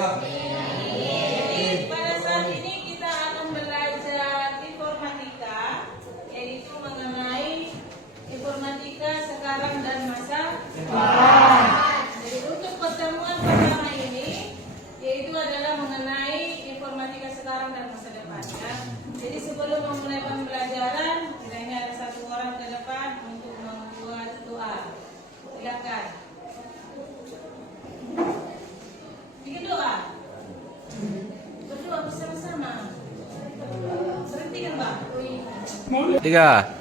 Jadi pada saat ini kita akan belajar informatika, yaitu mengenai informatika sekarang dan masa depan. Jadi untuk pertemuan pertama ini, yaitu adalah mengenai informatika sekarang dan masa depan. Ya. Jadi sebelum memulai pembelajaran, kiranya ada satu orang ke depan untuk membuat doa. Silakan. Bikin doa. Berdoa bersama-sama. Berhentikan, Pak. 3.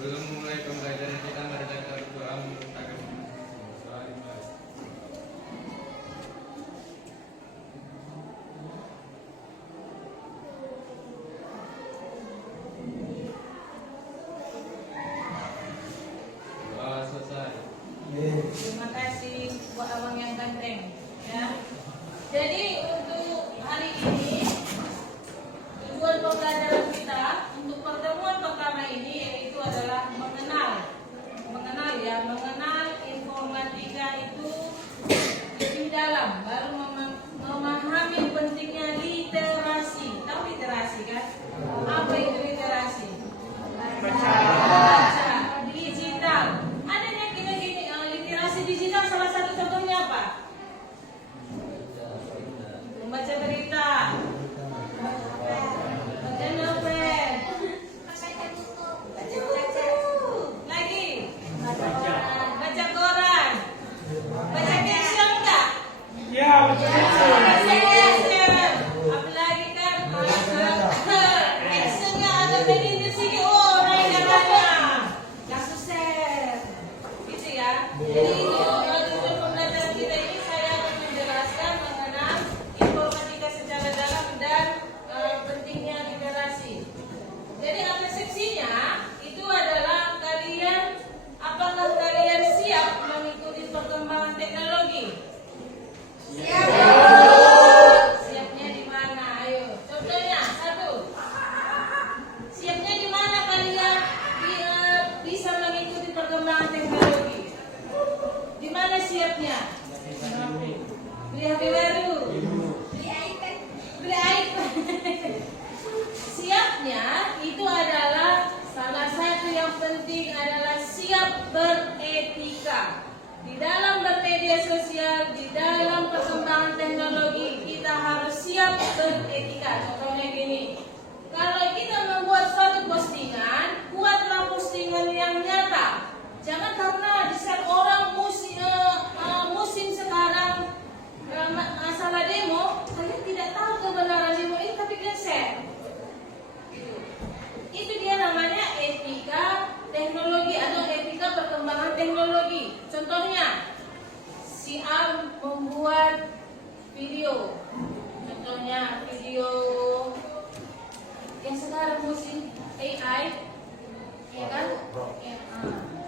Belum mulai pembelajaran kita mereka berdoa mengatakan doa dimulai. Doa selesai. Terima kasih buat abang yang ganteng. Ya. Jadi untuk hari ini tujuan pembelajaran kita untuk pertemuan pertama ini yaitu adalah mengenal informatika itu lebih dalam, baru memahami pentingnya literasi. Tahu literasi kan? Apa itu literasi? Baca. Digital. Ada yang gini literasi digital, salah satu contohnya apa? Membaca berita. Baca novel. Baca buku. Lagi. Baca koran. Baca caption enggak? Ya, betul. Apalagi kan actionnya ada di sini. Oh, naik katanya. Langsung share. Gitu ya. Jadi untuk pembelajaran kita ini saya akan menjelaskan mengenai informatika secara dalam dan pentingnya literasi. Jadi persepsinya itu adalah apakah kalian siap mengikuti perkembangan teknologi? Siap. Siapnya di mana? Ayo. Contohnya satu. Siapnya di mana kalian bisa mengikuti perkembangan teknologi? Di mana siapnya? Beli HP baru. Beli iPad. Siapnya itu adalah salah satu yang penting adalah siap beretika. Di dalam bermedia sosial, di dalam perkembangan teknologi, kita harus siap beretika. Contohnya gini, kalau kita membuat suatu postingan, buatlah postingan yang nyata. Jangan karena di saat orang musim sekarang masalah demo, kalian tidak tahu kebenaran demo ini, tapi kalian share. Itu dia namanya etika teknologi atau etika perkembangan teknologi. Contohnya, si A membuat video. Contohnya video yang sekarang musim AI, ya kan?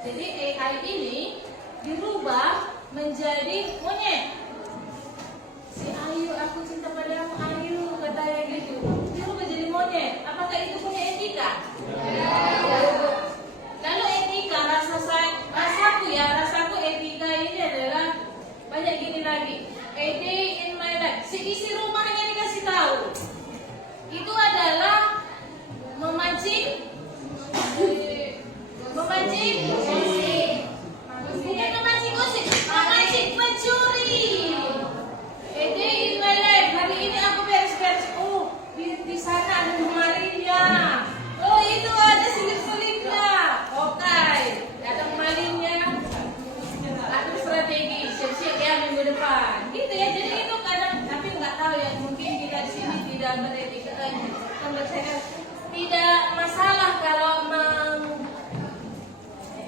Jadi AI ini dirubah menjadi monyet. Si Ayu, aku cinta padamu Ayu, katanya gitu. Dirubah jadi monyet. Apakah itu punya etika? Lalu etika, rasaku etika ini adalah banyak gini lagi. A day in my life. Isi rumahnya dikasih tahu. Itu adalah memancing gosip. Bukan memancing gosip, memancing pencuri. A day in my life. Hari ini aku beres-beres. Oh, di sana ada malingnya. Oh, itu ada selip-selipnya. Oke, ada malingnya. Atur strategi, siap-siap ya minggu depan. Gitu ya. Jadi itu kadang, tapi nggak tahu ya. Mungkin kita di sini tidak beretika, tidak masalah kalau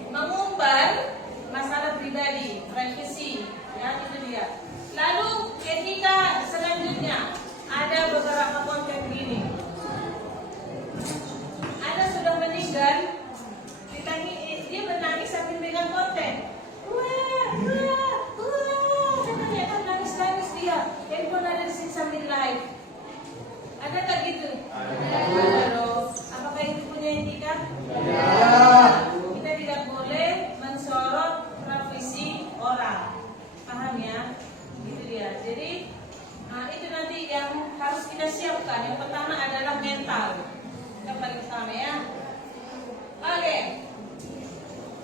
mengumbar masalah pribadi, privacy, ya itu dia. Lalu etika selanjutnya ada beberapa konten gini. Ada sudah meninggal, dia menangis sambil pegang konten. Wah, katanya kan nangis dia. Handphone ada di sini sambil live. Ada tak gitu? Ada. Apakah itu punya etika? Kita tidak boleh mensorot privasi orang. Paham ya? Gitu dia. Jadi kita siapkan. Yang pertama adalah mental. Yang paling utama ya. Oke.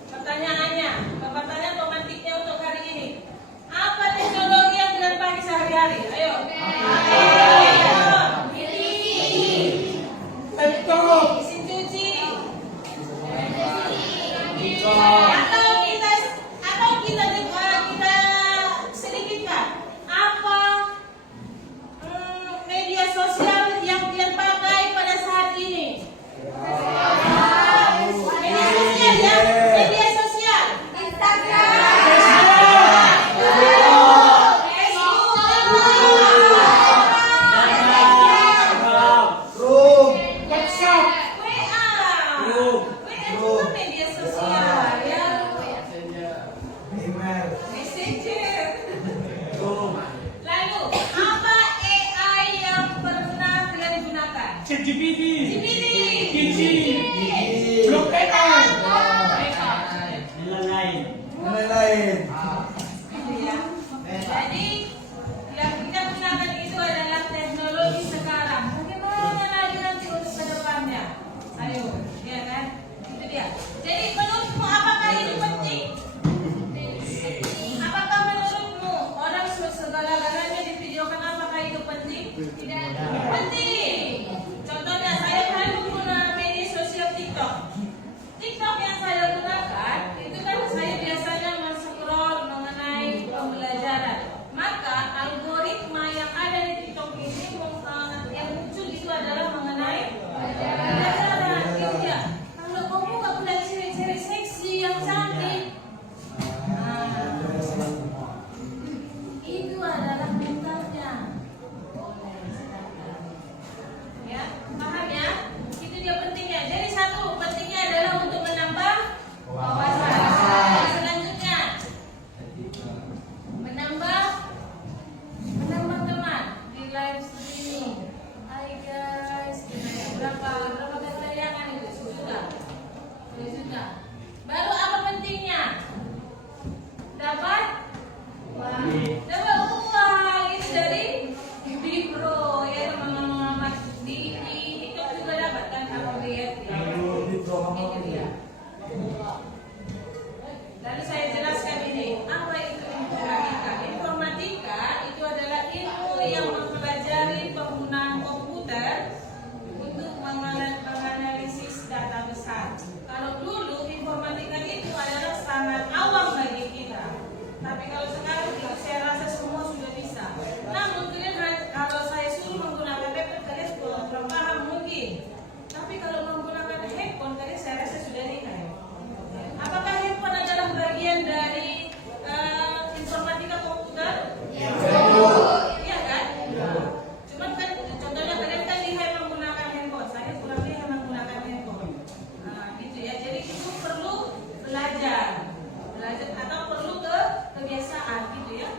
Pertanyaannya, pertanyaan pemantiknya untuk hari ini. Apa teknologi yang kalian pakai sehari-hari? Ayo. Laptop. Mesin cuci. Ah, Atau kita sedikitkan. Apa media sosial yang kalian pakai pada saat ini? Media sosial ya, media sosial. WhatsApp. WA juga media sosial ya. Email. Messenger. Lalu apa AI yang pernah kalian gunakan? ChatGPT. GPT. Gigi. Blok AI. Lain. Gitu ya. Jadi yang kita gunakan itu adalah teknologi sekarang. Bagaimana lagi nanti untuk kedepannya? Ayo, ya kan? Itu dia. Jadi menurutmu apakah ini penting? Apakah menurutmu orang segala-galanya divideokan apakah itu penting? Tidak. Penting. Contohnya saya menggunakan media sosial TikTok. TikTok yang saya gunakan itu kan saya biasanya men-scroll mengenai pembelajaran. Maka algoritma yang ada di TikTok ini yang muncul itu adalah mengenai pembelajaran. Gitu ya. Kalau kamu nggak punya ciri-ciri seksi yang cantik, itu adalah mentalnya. Ya, paham ya? Itu dia pentingnya. Jadi satu pentingnya adalah untuk menambah wawasan. Selanjutnya menambah teman di live streaming. Hai guys, berapa ketayangan itu? 10 juta. Baru apa pentingnya? Dapat uang itu dari Bipro ya teman-teman. Di TikTok juga dapat kan apa lihat ya. Itu dia. Lalu saya jelaskan ini, apa itu informatika? Informatika itu adalah ilmu yang mempelajari penggunaan komputer untuk menganalisis data besar. Kalau dulu informatika itu adalah sangat awam bagi kita. Tapi kalau sekarang saya rasa semua sudah bisa. Namun kalau saya suruh menggunakan laptop kalian kurang paham mungkin. Tapi kalau menggunakan handphone kalian saya rasa sudah lihai. Apakah handphone adalah bagian dari informatika komputer? Iya kan? Cuma kan contohnya kalian kan lihai menggunakan handphone. Saya kurang lihai menggunakan handphone. Gitu ya. Jadi itu perlu belajar atau perlu kebiasaan gitu ya.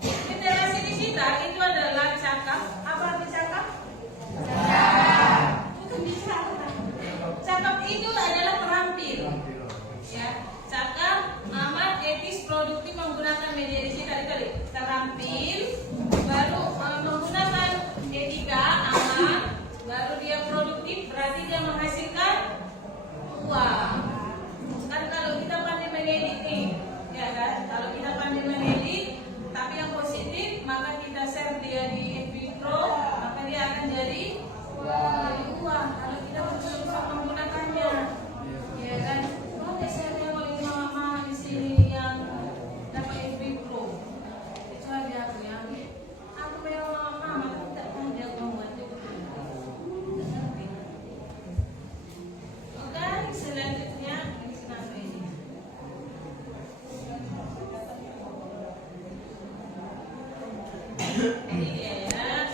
Literasi digital itu adalah cakap. Apa arti cakap? Bukan bicara. Cakap itu adalah terampil. Ya, cakap amat etis produktif menggunakan media digital tadi. Terampil, baru menggunakan etika aman, baru dia produktif berarti dia menghasilkan uang. Kan kalau kita pandai mengedit nih, ya kan? Kalau kita pandai mengedit, tapi yang positif, maka kita share dia di FB Pro, maka dia akan jadi uang. Kalau kita bisa menggunakannya, ya kan? Oke, saya kalau ini mama di sini yang dapat FB Pro, kecuali aku yang aku memang mama, tapi tak tahu dia membuat itu. Oke, selanjutnya ini kenapa ini? Ini dia ya.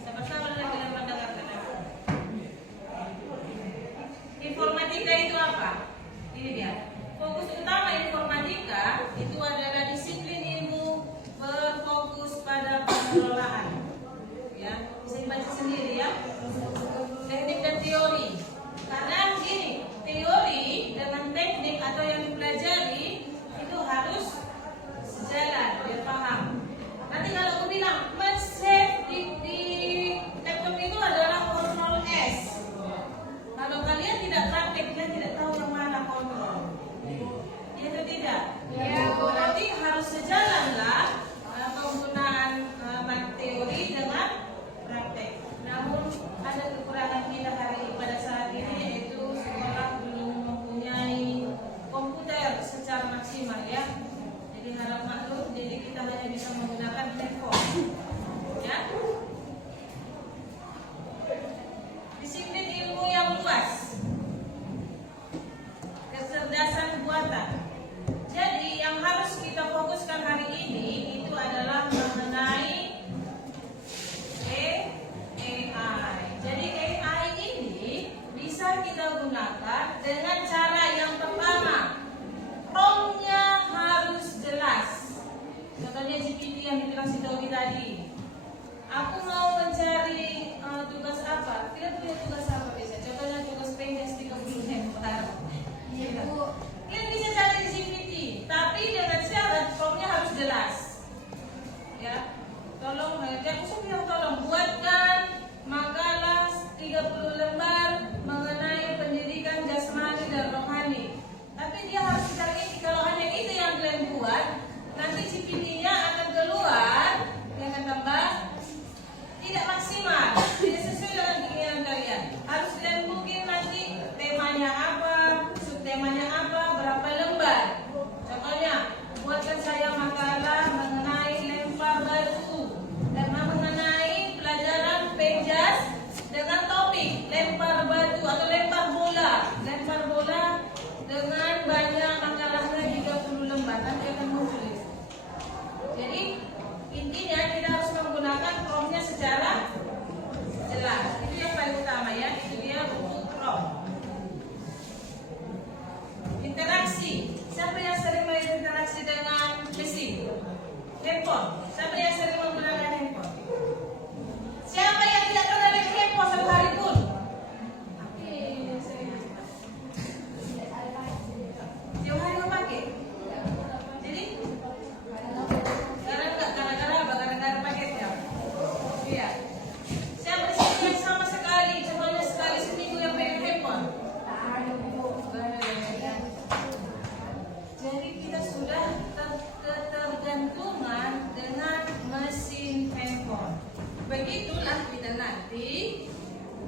Sama-sama lagi dalam mendengarkan apa? Informatika itu apa? Ini dia. Fokus utama informatika itu adalah disiplin ilmu berfokus pada pengelolaan. Ya, bisa dibaca sendiri ya. Teknik dan teori. Karena gini, teori dengan teknik atau yang dipelajari itu harus sejalan, biar paham. Nanti kalau aku bilang handphone? Siapa yang sering menggunakan handphone? Siapa yang tidak pernah pakai handphone satu hari pun? Oke, saya tiap hari memakai. Jadi gara-gara paketnya. Iya. Siapa di sini yang sama sekali, cuma sekali seminggu yang pakai handphone? Jadi kita sudah ketergantungan dengan mesin handphone. Begitulah kita nanti.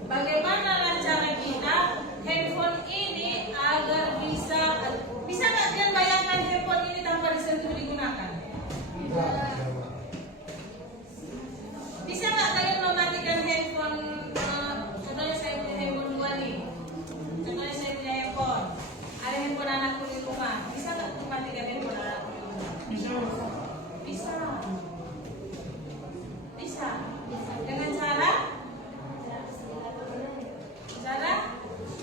Bagaimana cara kita handphone ini agar bisa nggak kalian bayangkan handphone ini tanpa disentuh digunakan? Bisa nggak kalian mematikan handphone? Contohnya saya punya handphone 2 nih. Contohnya saya punya handphone. Ada handphone anakku di rumah. Bisa nggak mematikan handphone anakku di rumah? Bisa. Bisa.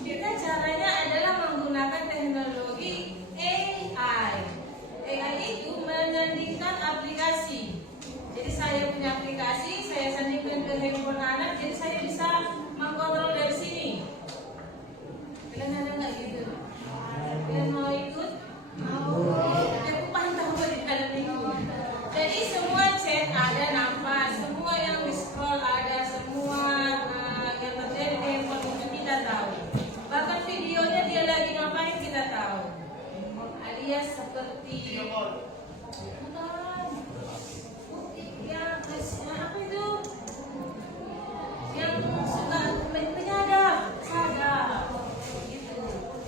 Dengan caranya adalah menggunakan teknologi AI. AI itu menyandingkan aplikasi. Jadi saya punya aplikasi, saya sandingkan ke handphone anak, jadi saya bisa mengkontrol dari sini. Kalian ada nggak gitu? Kalian mau ikut? Mau? Aku paham tahu di dalam itu. Jadi semua chat ada nampak, semua yang di scroll ada, semua yang terjadi di handphone itu kita tahu. Bahkan videonya dia lagi ngapain kita tahu. Alias seperti apa itu? Yang suka penyadap, sadap. Gitu.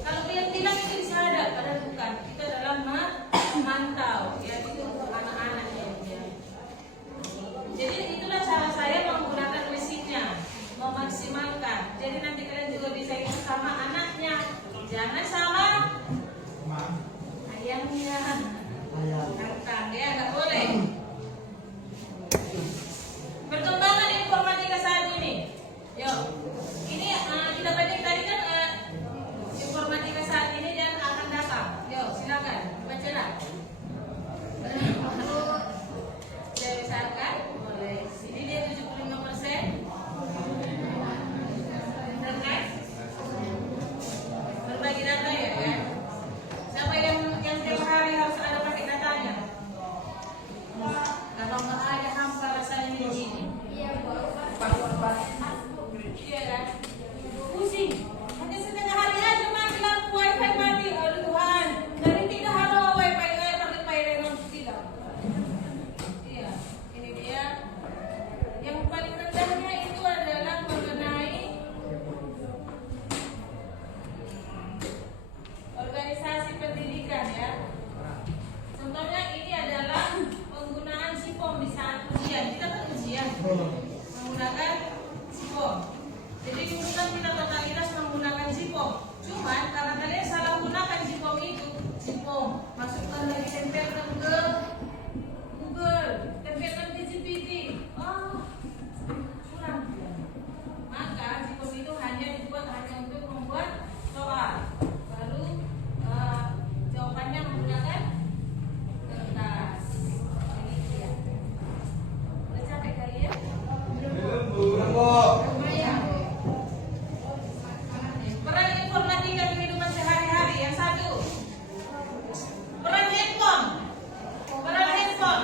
Kalau yang bilang itu disadap, padahal bukan. Kita dalam memantau, ya itu anak-anak ya. Jadi itulah cara saya menggunakan mesinnya, memaksimalkan. Jadi nanti kalian juga bisa ikut sama anaknya, jangan sama ayamnya. Kata ya nggak boleh. Perkembangan informatika saat ini. Yuk, ini kita baca tadi kan informatika saat ini dan akan datang. Yuk, silakan bacalah. Saya misalkan boleh. Ini dia 75%. Internet. Berbagi data ya. Siapa yang tiap hari harus ada pakai datanya? Kalau nggak ada hampa rasanya di sini. Iya kan? Pusing. Hanya setengah hari aja mati lampu wifi mati. Aduh Tuhan. Dari tidak ada wifi pakai payung tidak. Iya. Ini dia. Yang paling rendahnya itu adalah mengenai organisasi pendidikan ya. Contohnya ini adalah penggunaan SIPOM di saat ujian. Kita kan ujian menggunakan SIPOM. Jadi dulu kan kita totalitas menggunakan SIPOM. Cuman karena kalian salah gunakan SIPOM itu, SIPOM masukkan lagi tempelkan ke Google, tempelkan ke GPT. Kurang. Maka SIPOM itu hanya dibuat untuk membuat soal. Baru jawabannya menggunakan kertas. Ini dia. Udah capek kali ya? Peran informatika di kehidupan sehari-hari. Yang satu, peran handphone. Peran handphone.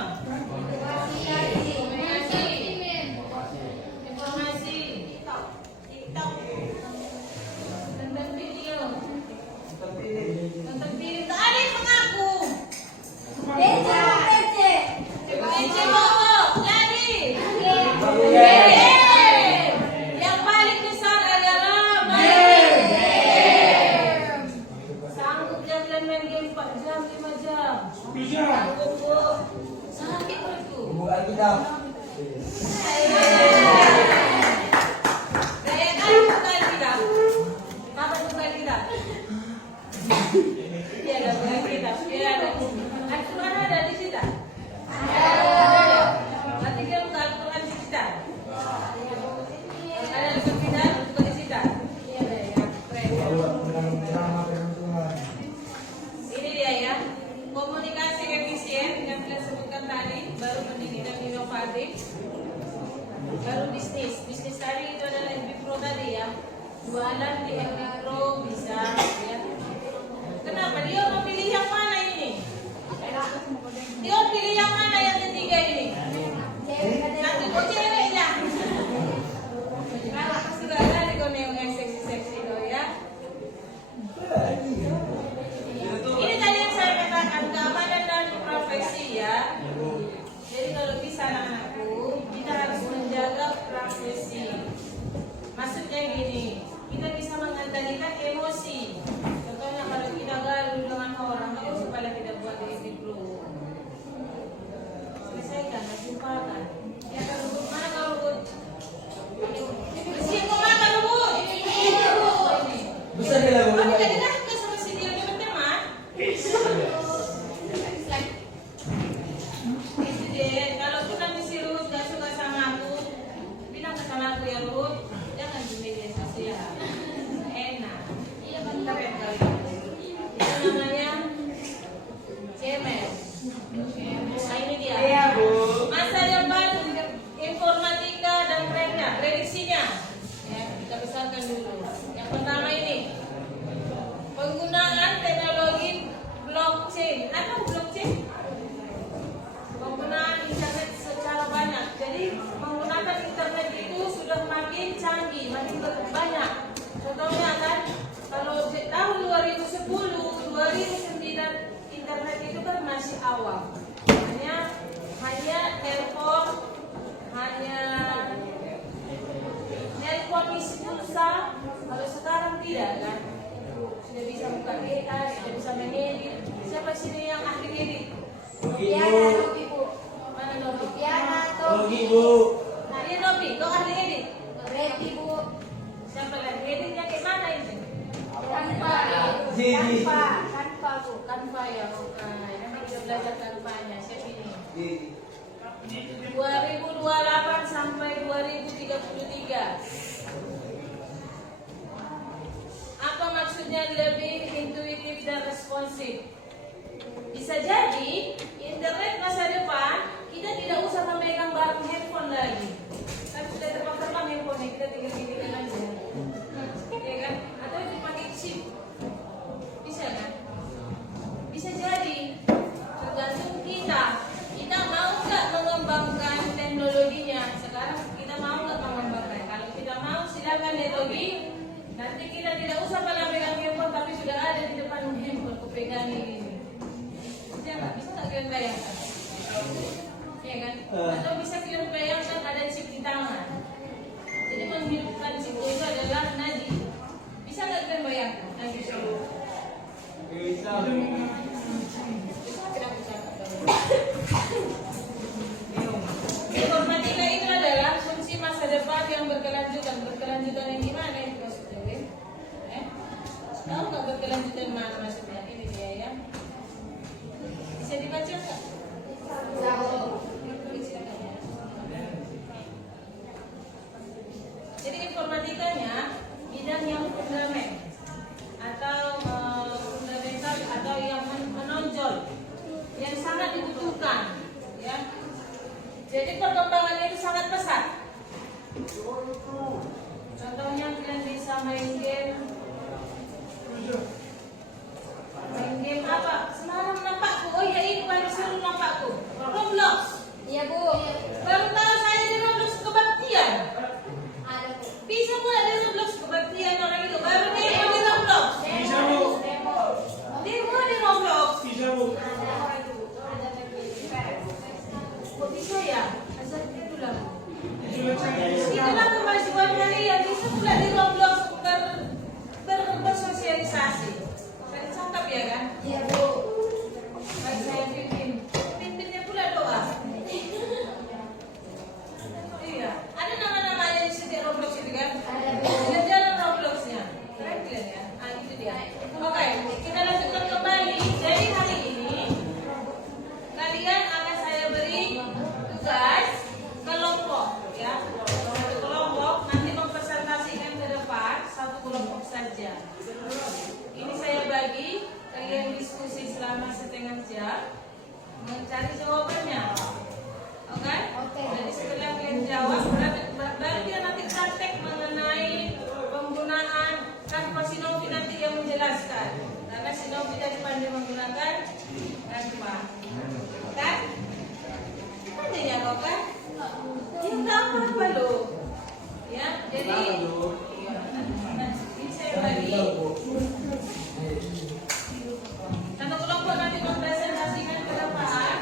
Informasi. TikTok. Nonton video. Nonton film. Tak ada yang mengaku. PC mogok. Jadi. Yang paling besar adalah main game. Sanggup jangan main game 4 jam, 5 jam. Sakit perutku. Saya kan bukan tidak. Apa bukan tidak? Iya ada bukan tidak. Iya ada. Al-Quran ada di situ. Nanti dia buka Al-Quran di situ. Ada di situ, buka di situ. Iya ada ya. Ini dia ya. Komunikasi efisien yang kita sebutkan tadi baru kreatif. Baru bisnis. Bisnis tadi itu adalah FB Pro tadi ya. Jualan di FB Pro bisa ya. Kenapa? Dia mau pilih yang mana ini? Dia pilih yang mana yang ketiga ini? Nanti kok ceweknya? Kalau sudah ada kau yang seksi-seksi itu ya. Ini tadi yang saya katakan keamanan dan profesi ya. Jadi kalau bisa anak-anakku, kita harus menjaga profesi. Maksudnya gini, kita bisa mengendalikan emosi. Contohnya kalau kita galau dengan orang, itu supaya tidak buat diri dulu. Selesaikan, lupakan. Ya kalau mana kalau bersih kok makan bu? Bisa dilakukan. Kamu tadi kan ke sama si dia teman-teman. Itu deh. Kalau aku nanti si Ruth gak suka sama aku, bilang ke sama aku ya Ruth, jangan di media sosial. Enak. Iya benar ya kali. Itu namanya cemen. Nah ini dia. Iya Bu. Masa depan informatika dan trennya, prediksinya. Ya, kita besarkan dulu. Yang pertama ini penggunaan teknologi blockchain. Apa blockchain? Penggunaan internet secara banyak. Jadi menggunakan internet itu sudah makin canggih, makin banyak. Contohnya kan, kalau tahun 2010, 2009 internet itu kan masih awal. Hanya telepon, hanya telepon isi pulsa. Kalau sekarang tidak kan, sudah bisa buka data, sudah bisa mengedit. Siapa sini yang ahli edit? Logi Bu. Mana Novi? Logi Bu. Nah, ini Novi, kau ahli edit? Ready Bu, Siapa lagi? Editnya kayak mana ini? Jadi. Canva Bu. Canva ya, bukan. Nanti kita belajar Canva-nya. Siapa ini? Jadi. 2028 sampai 2033. Apa maksudnya lebih intuitif dan responsif? Bisa jadi internet masa depan kita tidak usah memegang barang handphone lagi. Kan sudah terbang handphone kita tinggal gini aja. Ya kan? Atau dipakai chip. Bisa kan? Bisa jadi. Tergantung kita. Kita mau nggak mengembangkan teknologinya? Sekarang kita mau nggak mengembangkan? Kalau kita mau, silakan teknologi. Nanti kita tidak usah pada pegang handphone, tapi sudah ada di depan handphone. Kupegang ini. Bisa nggak? Bisa nggak kalian bayangkan? Ya kan? Atau bisa kalian bayangkan ada chip di tangan. Jadi menghidupkan chip itu adalah nadi. Bisa nggak kalian bayangkan? Nadi itu. Bisa. Informatika itu adalah fungsi masa depan yang berkelanjutan. Berkelanjutan yang gimana itu maksudnya? Tahu nggak berkelanjutan mana maksudnya? Ini dia ya. Bisa dibaca nggak? Jadi informatikanya bidang yang fundamental atau fundamental atau yang menonjol, yang sangat dibutuhkan, ya. Jadi perkembangannya itu sangat pesat. Contohnya kalian bisa main game. Main game apa? Semalam nampakku. Oh iya, ini baru seru nampakku. Roblox. Iya Bu. Baru tahu saya di Roblox kebaktian. Ada Bu. Bisa pula di Roblox kebaktian orang itu. Baru dia di Roblox. Bisa Bu. Demo di Roblox. Bisa Bu. Kok bisa ya? Asal itu lah. Bisa. Itulah kemajuan kalian. Bisa pula di Roblox bersosialisasi. Saya cakap ya kan? Iya Bu. Baik saya bikin. Tapi kan? Cinta apa lo? Ya, jadi ini saya bagi satu kelompok nanti mempresentasikan ke depan.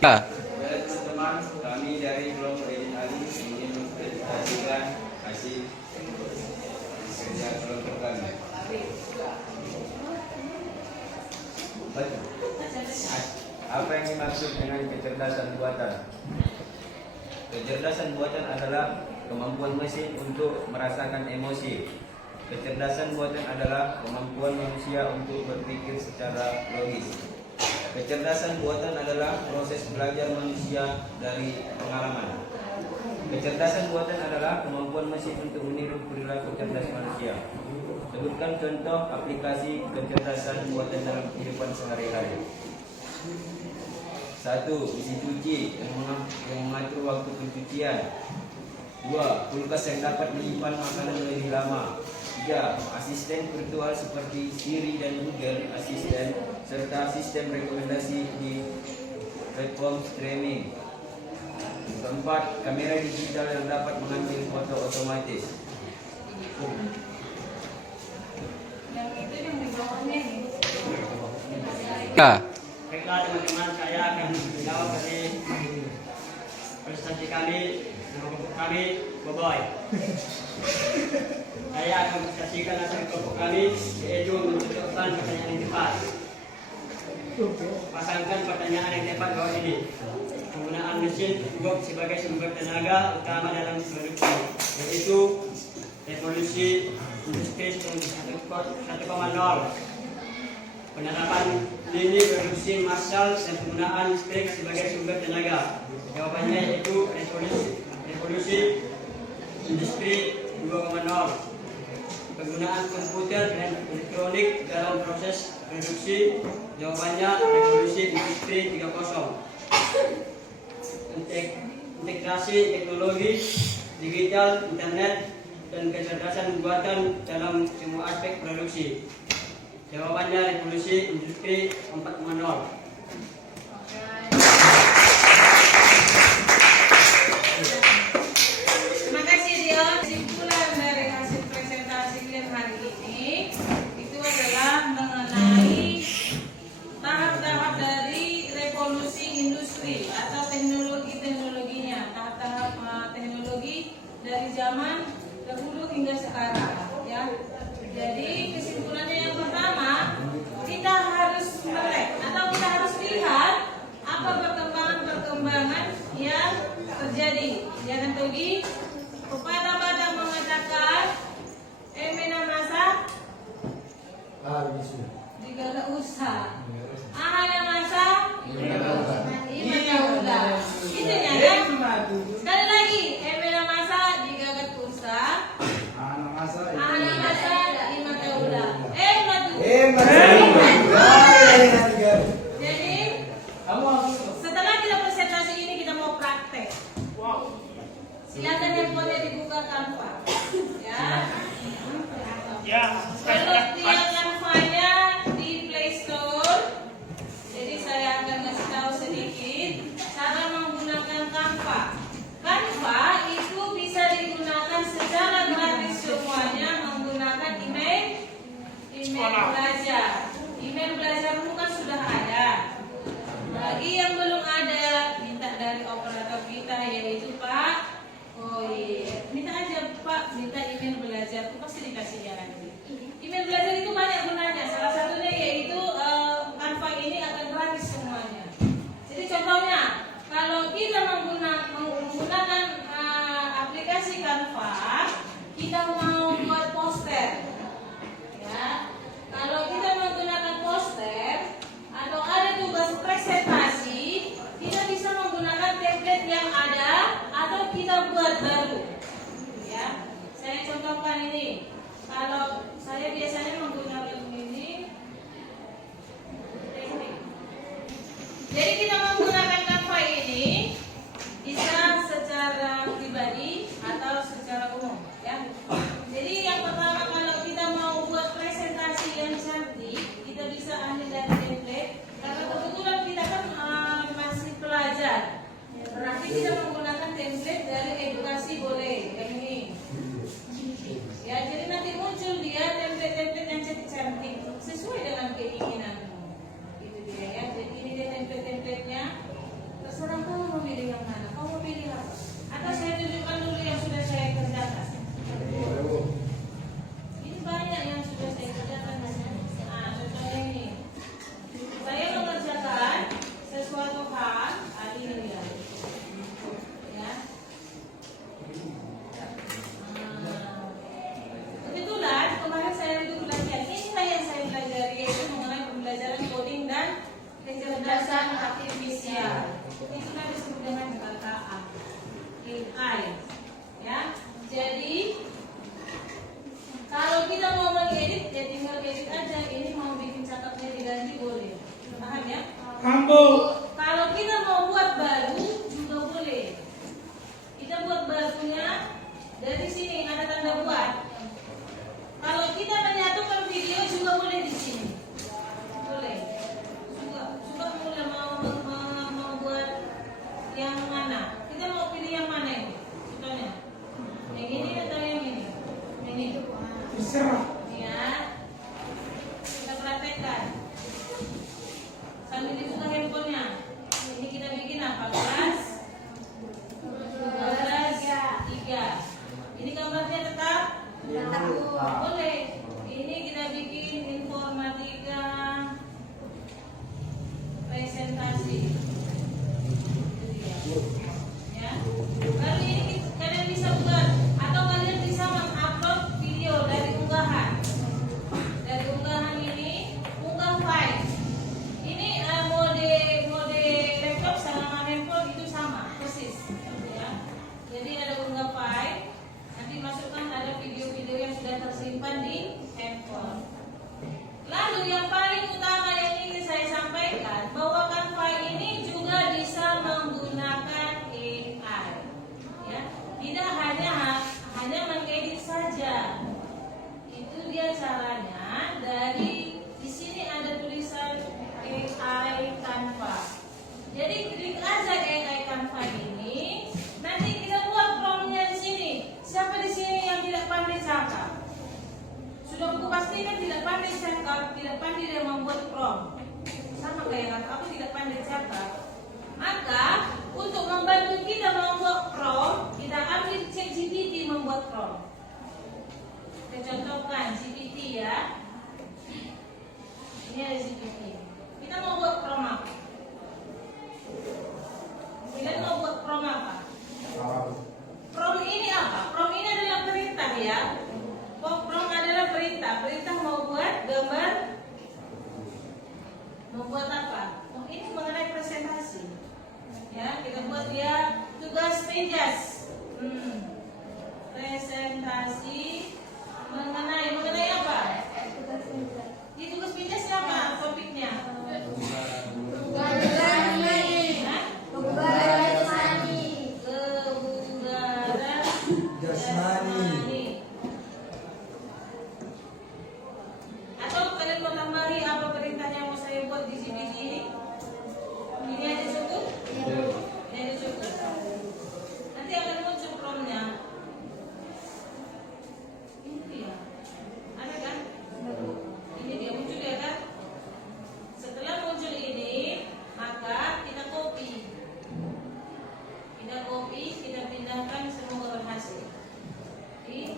Ah, Teman-teman, kami dari kelompok Edin Ali ingin mempresentasikan hasil kerja kelompok kami. Apa yang dimaksud dengan kecerdasan buatan? Kecerdasan buatan adalah kemampuan mesin untuk merasakan emosi. Kecerdasan buatan adalah kemampuan manusia untuk berpikir secara logis. Kecerdasan buatan adalah proses belajar manusia dari pengalaman. Kecerdasan buatan adalah kemampuan mesin untuk meniru perilaku cerdas manusia. Sebutkan contoh aplikasi kecerdasan buatan dalam kehidupan sehari-hari. 1. Mesin cuci yang mengatur waktu pencucian. 2. Kulkas yang dapat menyimpan makanan lebih lama. 3. Asisten virtual seperti Siri dan Google Assistant serta sistem rekomendasi di platform streaming. 4. Kamera digital yang dapat mengambil foto otomatis. Yang itu yang di bawahnya nih. ya. Baiklah teman-teman, saya akan menjawab dari presentasi kami. Nama kelompok kami Boboy. saya akan menyaksikan hasil kelompok kami, yaitu menentukan pertanyaan yang tepat. Pasangkan pertanyaan yang tepat bawah ini. Penggunaan mesin Bob sebagai sumber tenaga utama dalam produksi, yaitu revolusi industri 1.0, penerapan lini produksi massal dan penggunaan listrik sebagai sumber tenaga. Jawabannya yaitu revolusi industri 2.0. Penggunaan komputer dan elektronik dalam proses produksi. Jawabannya revolusi industri 3.0. Integrasi teknologi digital, internet, dan kecerdasan buatan dalam semua aspek produksi. Jawabannya revolusi industri 4.0. Terima kasih Dio. Kesimpulan dari hasil presentasi kalian hari ini itu adalah mengenai tahap-tahap dari revolusi industri atau teknologinya, tahap-tahap teknologi dari zaman dahulu hingga sekarang. Ya. Jadi kesimpulannya yang pertama, kita harus melek atau kita harus lihat apa perkembangan yang terjadi. Jangan pergi kepada mengatakan emena masa jika ada usaha ahana masa imana udah itu ya. Sekali lagi emena masa jika ada usaha ahana masa imana udah jadi setelah kita presentasi ini kita mau praktek. Silakan handphonenya dibuka Canva. Ya. Kalau lihat Canva-nya di Play Store. Jadi saya akan kasih tahu sedikit cara menggunakan Canva. Canva itu bisa digunakan secara gratis semuanya menggunakan email belajar. Email belajarmu kan sudah ada. Bagi yang belum ada, minta dari operator kita yaitu Pak. Oh iya, minta aja Pak, minta email belajar, pasti dikasih ya nanti. Email belajar itu banyak gunanya, salah satunya yaitu Canva ini akan gratis semuanya. Jadi contohnya, kalau kita menggunakan aplikasi Canva, kita mau buat poster, ya. Kalau kita menggunakan poster atau ada tugas presentasi, kita bisa menggunakan template yang ada atau kita buat baru. Ya, saya contohkan ini. Kalau saya biasanya menggunakan ini teknik. Jadi kita menggunakan Canva ini bisa secara pribadi atau secara umum, ya. Jadi yang pertama kalau kita mau buat presentasi yang cantik, kita bisa ambil dari template. Karena kebetulan kita kan masih pelajar, berarti kita menggunakan template dari edukasi boleh yang ini. Ya, jadi nanti muncul dia template-template yang cantik-cantik sesuai dengan keinginanmu. Itu dia ya. Jadi ini dia template-templatenya. Terserah kamu mau pilih yang mana. Kamu mau pilih apa? Atau saya tunjukkan dulu yang sudah saya kerjakan. Ini banyak yang sudah saya kerjakan. Nah, contohnya ini. Saya mengerjakan sesuatu hal ini ya. Kebetulan kemarin saya itu belajar. Inilah yang saya pelajari yaitu mengenai pembelajaran coding dan kecerdasan artifisial. Itu kan disebut dengan KKA, AI. Ya, jadi kalau kita mau mengedit, ya tinggal edit aja. Ini mau bikin cakapnya diganti boleh. Paham ya? Kalau kita mau buat baru juga boleh. Kita buat barunya dari sini ada tanda buat. Kalau kita menyatukan video juga boleh di sini. Boleh. Suka mulai mau buat yang mana? Kita mau pilih yang mana ini? Contohnya. Yang ini atau yang ini? Yang ini. Ya. Kita praktekkan. Sambil dibuka handphonenya. Ini kita bikin apa? 12, 3. Ini gambarnya tetap simpan di handphone. Lalu yang paling utama yang ingin saya sampaikan bahwa Canva ini juga bisa menggunakan AI. Ya, tidak hanya mengedit saja. Itu dia caranya. Dari di sini ada tulisan AI Canva. Jadi klik aja AI Canva ini. Nanti kita buat promnya di sini. Siapa di sini yang tidak pandai cakap? Sudah aku pastikan tidak pandai cakap, tidak pandai dia membuat prom. Sama kayak aku tidak pandai cakap. Maka untuk membantu kita membuat prom, kita ambil ChatGPT membuat prom. Kita contohkan GPT ya. Ini ada GPT. Kita mau buat prom apa? Kita mau buat prom apa? Prom ini apa? Prom ini adalah perintah ya. Prom adalah perintah. Perintah mau buat gambar. Membuat apa? Oh, ini mengenai presentasi. Ya, kita buat dia tugas mejas. Presentasi mengenai apa? Di tugas mejas apa topiknya? Jasmani. Atau kalian mau tambahi apa perintahnya mau saya buat di sini? Ini aja cukup? Ini aja cukup. Nanti akan muncul promnya. Ini dia. Ada kan? Ini dia muncul ya kan? Setelah muncul ini, maka kita copy. Kita pindahkan, semoga berhasil. Di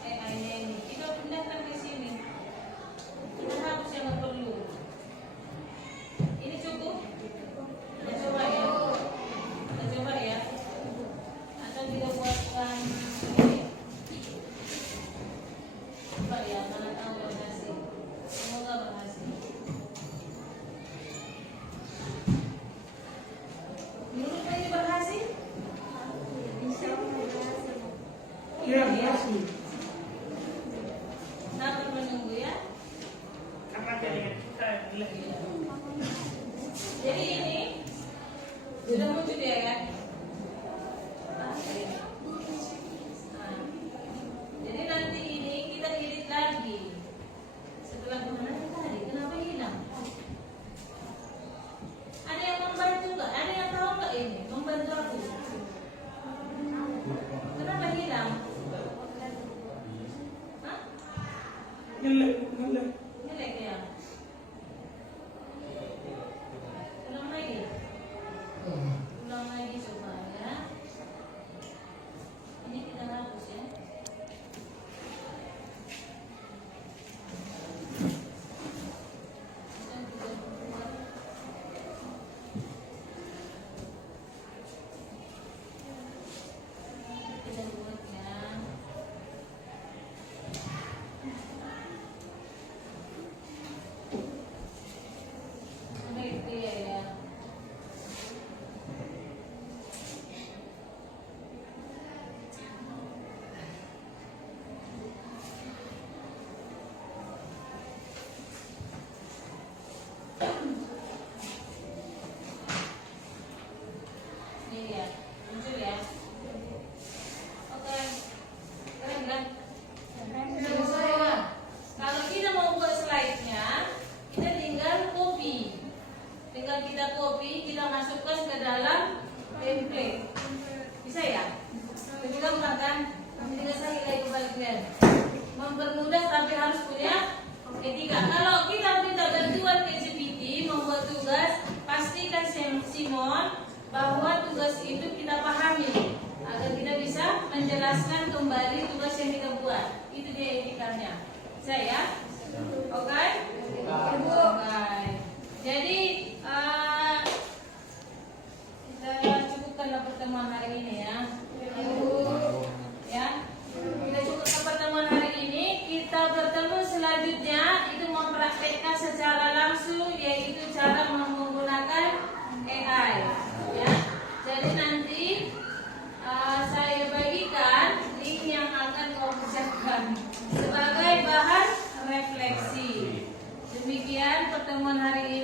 AI-nya ini kita pindahkan ke sini. Kita hapus yang nggak perlu. Ini cukup? Kita coba ya. Atau kita buatkan ini. Coba ya, mana tahu berhasil. Semoga berhasil. Menurut ini berhasil? Iya, berhasil. Sabar menunggu ya. Apa dengan kita? Jadi ini sudah muncul ya kan? Nah, jadi nanti ini kita edit lagi. Setelah kemana tadi? Kenapa hilang? Ada yang membantu nggak? Ada yang tahu nggak ini? Membantu aku? Kenapa hilang? Hah? Ngelek. Jelek ya? Ulang lagi coba ya. Ini kita hapus ya. Kita buat. Kita buat ya. Baik dia ya. Ini ya, muncul ya. Oke, keren kan? Selesai kan? Kalau kita mau buat slide-nya, kita tinggal copy. Tinggal kita copy, kita masukkan ke dalam template. Bisa ya? Lebih gampang kan? Tinggal saya lagi kebalikan. Mempermudah tapi harus punya etika. Kalau kita minta bantuan ke GPT membuat tugas, pastikan Simon bahwa tugas itu kita pahami agar kita bisa menjelaskan kembali tugas yang kita buat. Itu dia etikanya. Saya, oke? Oke. Jadi kita cukupkanlah pertemuan hari ini ya. Ya, kita cukupkan pertemuan hari ini. Kita bertemu selanjutnya itu mempraktekkan secara langsung, yaitu cara menggunakan AI. Ya, jadi nanti saya bagikan link yang akan kau kerjakan sebagai hari